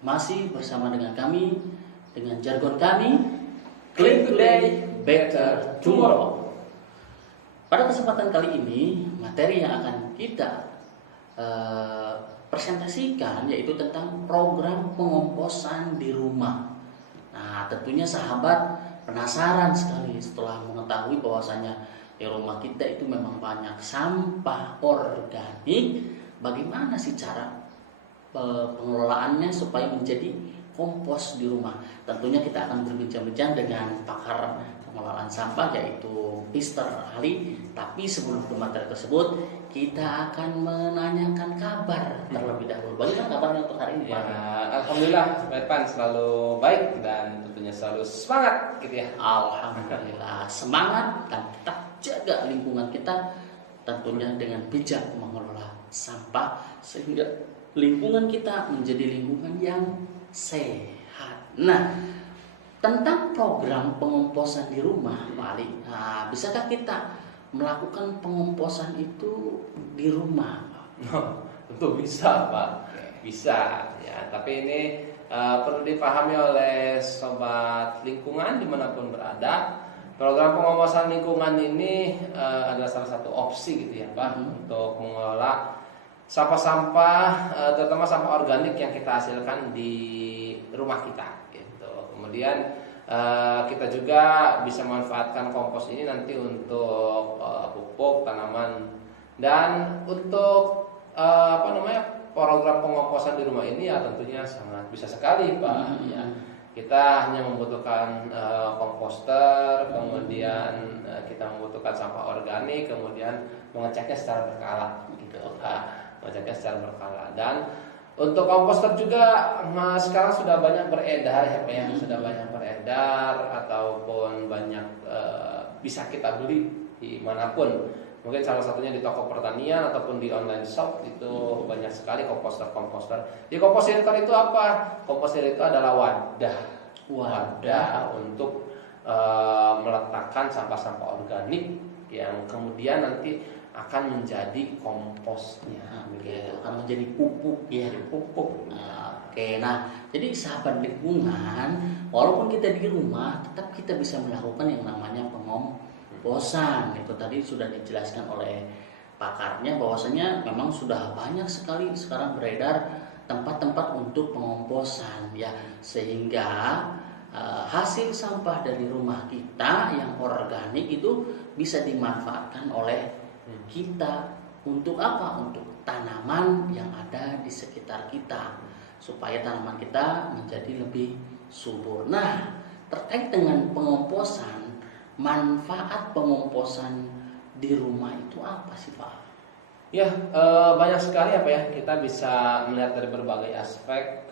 masih bersama dengan kami dengan jargon kami Clean Today, Better Tomorrow. Pada kesempatan kali ini materi yang akan kita presentasikan yaitu tentang program pengomposan di rumah. Nah, tentunya sahabat penasaran sekali setelah mengetahui bahwasanya di rumah kita itu memang banyak sampah organik. Bagaimana sih cara pengelolaannya supaya menjadi kompos di rumah? Tentunya kita akan berbincang-bincang dengan pakar pengelolaan sampah yaitu Mr. Ali. Tapi sebelum ke materi tersebut, kita akan menanyakan kabar terlebih dahulu. Bagaimana kabarnya untuk hari ini, Pak? Ya, alhamdulillah, Pak Irfan selalu baik dan tentunya selalu semangat gitu ya. Alhamdulillah, semangat dan tetap jaga lingkungan kita tentunya dengan bijak mengelola sampah sehingga lingkungan kita menjadi lingkungan yang sehat. Nah, tentang program pengomposan di rumah, Pak Ali, bisakah kita melakukan pengomposan itu di rumah, Pak? Tentu bisa, Pak. Bisa ya, tapi ini perlu dipahami oleh sobat lingkungan dimanapun berada. Program pengomposan lingkungan ini adalah salah satu opsi gitu ya, Pak, untuk mengelola sampah-sampah, terutama sampah organik yang kita hasilkan di rumah kita gitu. Kemudian kita juga bisa manfaatkan kompos ini nanti untuk pupuk tanaman. Dan untuk program pengomposan di rumah ini ya tentunya sangat bisa sekali, Pak. Ya. Kita hanya membutuhkan komposter, kemudian kita membutuhkan sampah organik, kemudian mengeceknya secara berkala gitu, Pak. Mengeceknya secara berkala. Dan untuk komposter juga sekarang sudah banyak beredar ya, Pak, yang sudah banyak beredar ataupun banyak bisa kita beli dimanapun. Mungkin salah satunya di toko pertanian ataupun di online shop itu banyak sekali komposter. Di komposter itu apa? Komposter itu adalah wadah untuk meletakkan sampah-sampah organik yang kemudian nanti akan menjadi komposnya. Akan menjadi pupuk ya. Pupuk. Nah, jadi sahabat lingkungan, walaupun kita di rumah, tetap kita bisa melakukan yang namanya pengomposan. Itu tadi sudah dijelaskan oleh pakarnya bahwasanya memang sudah banyak sekali sekarang beredar tempat-tempat untuk pengomposan ya, sehingga hasil sampah dari rumah kita yang organik itu bisa dimanfaatkan oleh kita untuk apa? Untuk tanaman yang ada di sekitar kita supaya tanaman kita menjadi lebih subur. Nah, terkait dengan pengomposan, manfaat pengomposan di rumah itu apa sih, Pak? Ya, banyak sekali apa ya, kita bisa melihat dari berbagai aspek.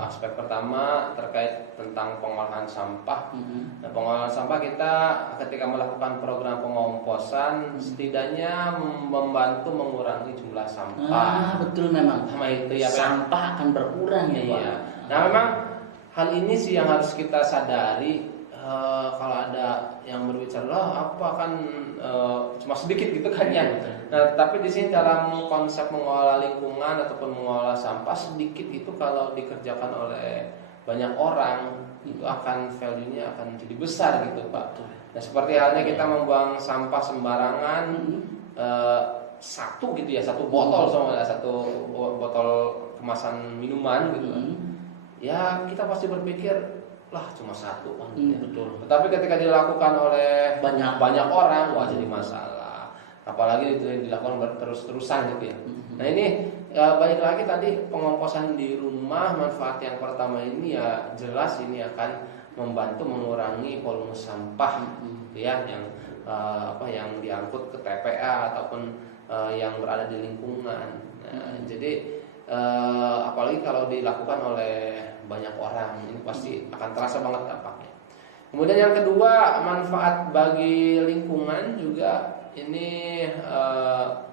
Aspek pertama terkait tentang pengolahan sampah. Nah, pengolahan sampah kita ketika melakukan program pengomposan setidaknya membantu mengurangi jumlah sampah. Betul memang. Sama itu ya, sampah akan berkurang ya, Pak. Iya. Nah, memang hal ini sih yang harus kita sadari. Kalau ada yang berbicara apa kan cuma sedikit gitu kan ya. Nah, tapi di sini dalam konsep mengelola lingkungan ataupun mengelola sampah, sedikit itu kalau dikerjakan oleh banyak orang itu akan value-nya akan jadi besar gitu, Pak. Nah, seperti halnya kita membuang sampah sembarangan, satu gitu ya, satu botol satu botol kemasan minuman gitu. Ya kita pasti berpikir lah cuma satu kan. Betul. Tetapi ketika dilakukan oleh banyak orang, wah jadi masalah. Apalagi itu dilakukan terus-terusan gitu ya. Nah, ini balik lagi tadi pengomposan di rumah, manfaat yang pertama ini ya jelas ini akan membantu mengurangi volume sampah gitu ya, yang diangkut ke TPA ataupun yang berada di lingkungan. Nah, jadi apalagi kalau dilakukan oleh banyak orang, ini pasti akan terasa banget dampaknya. Kemudian yang kedua, manfaat bagi lingkungan juga ini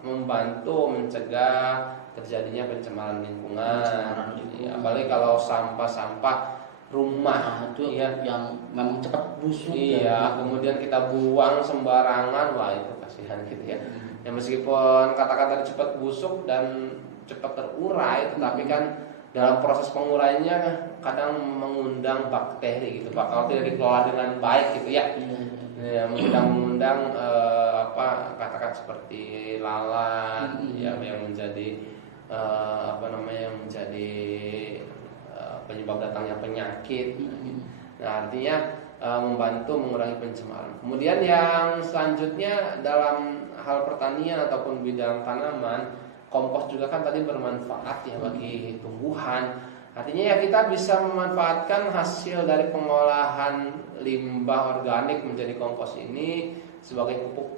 membantu mencegah terjadinya pencemaran lingkungan. Apalagi kalau sampah-sampah rumah itu ya, yang memang cepat busuk. Iya, kemudian kita buang sembarangan, wah itu kasihan gitu ya. Ya meskipun kata-kata cepat busuk dan cepat terurai, tetapi kan dalam proses penguraiannya kadang mengundang bakteri gitu Pak, kalau tidak dikelola dengan baik gitu ya. Ya, mengundang katakan seperti lalat yang menjadi yang menjadi penyebab datangnya penyakit. Nah, artinya membantu mengurangi pencemaran. Kemudian yang selanjutnya dalam hal pertanian ataupun bidang tanaman, kompos juga kan tadi bermanfaat ya bagi tumbuhan. Artinya ya kita bisa memanfaatkan hasil dari pengolahan limbah organik menjadi kompos ini sebagai pupuk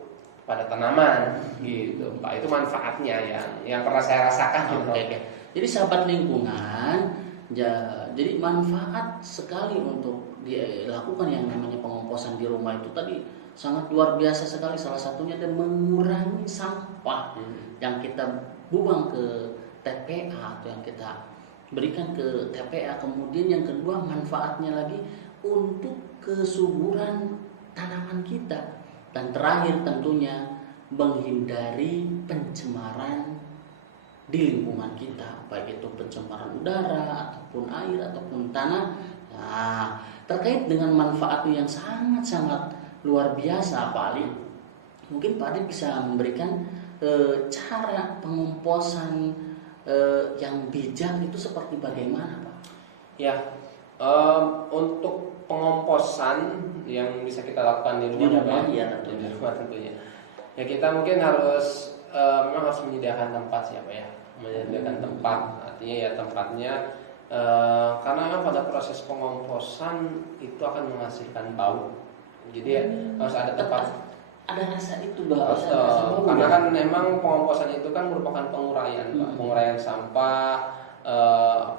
pada tanaman gitu Pak. Itu manfaatnya yang pernah saya rasakan gitu. Oke. Jadi sahabat lingkungan, jadi manfaat sekali untuk dilakukan yang namanya pengomposan di rumah itu tadi sangat luar biasa sekali. Salah satunya adalah mengurangi sampah yang kita buang ke TPA atau yang kita berikan ke TPA. Kemudian yang kedua manfaatnya lagi untuk kesuburan tanaman kita. Dan terakhir tentunya menghindari pencemaran di lingkungan kita, baik itu pencemaran udara ataupun air ataupun tanah. Nah, terkait dengan manfaat yang sangat-sangat luar biasa Pak Ali, mungkin Pak Ali bisa memberikan cara pengomposan yang bijak itu seperti bagaimana Pak? Ya, untuk pengomposan yang bisa kita lakukan di rumah tentunya. Ya kita mungkin harus memang harus menyediakan tempat siapa ya, menyediakan tempat. Artinya ya tempatnya karena pada proses pengomposan itu akan menghasilkan bau. Jadi ya, harus ada tempat. Ada rasa itu karena kan memang pengomposan itu kan merupakan penguraian, Pak. Penguraian sampah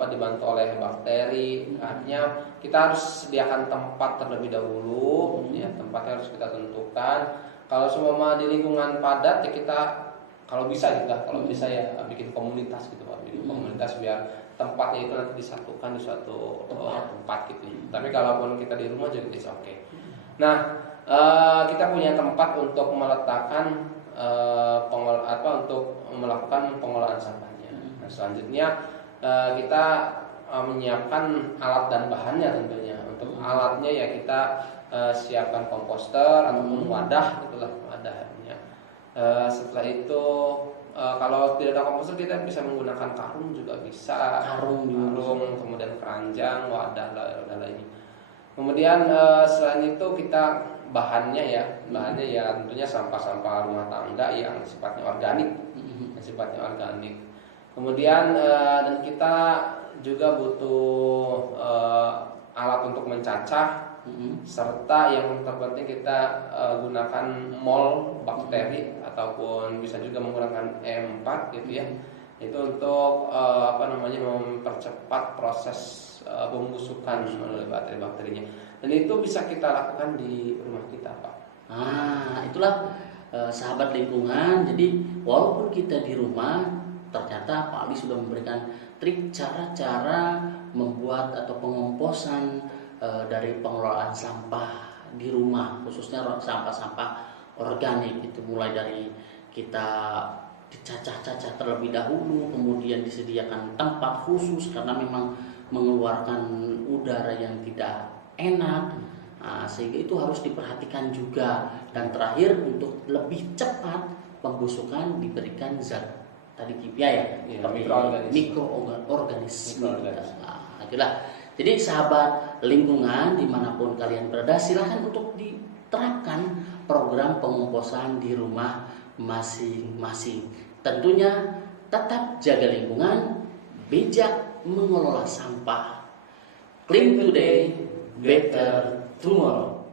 dibantu oleh bakteri. Artinya kita harus sediakan tempat terlebih dahulu, ya tempatnya harus kita tentukan. Kalau semua di lingkungan padat ya kita kalau bisa ya bikin komunitas gitu Pak, bikin komunitas biar tempatnya itu nanti disatukan di suatu tempat gitu. Tapi kalaupun kita di rumah juga bisa oke. Nah, kita punya tempat untuk meletakkan untuk melakukan pengolahan sampahnya. Nah, selanjutnya kita menyiapkan alat dan bahannya tentunya. Untuk alatnya ya kita siapkan komposter ataupun wadah gitulah wadahnya. Setelah itu kalau tidak ada komposter kita bisa menggunakan karung juga bisa. Karung kemudian keranjang, wadah lainnya. Kemudian selain itu kita bahannya ya tentunya sampah-sampah rumah tangga yang sifatnya organik, Kemudian dan kita juga butuh alat untuk mencacah, serta yang terpenting kita gunakan mol bakteri ataupun bisa juga menggunakan E4 gitu ya. Itu untuk mempercepat proses pembusukan oleh bakteri-bakterinya. Dan itu bisa kita lakukan di rumah kita, Pak. Itulah sahabat lingkungan. Jadi walaupun kita di rumah, ternyata Pak Ali sudah memberikan trik cara-cara membuat atau pengomposan dari pengelolaan sampah di rumah, khususnya sampah-sampah organik. Itu mulai dari kita dicacah-cacah terlebih dahulu, kemudian disediakan tempat khusus karena memang mengeluarkan udara yang tidak enak, sehingga itu harus diperhatikan juga. Dan terakhir untuk lebih cepat pembusukan diberikan zat tadi kimia mikroorganisme. Itulah. Jadi sahabat lingkungan dimanapun kalian berada, silahkan untuk diterapkan program pengomposan di rumah masing-masing. Tentunya tetap jaga lingkungan, bijak mengelola sampah. Clean today, better tomorrow.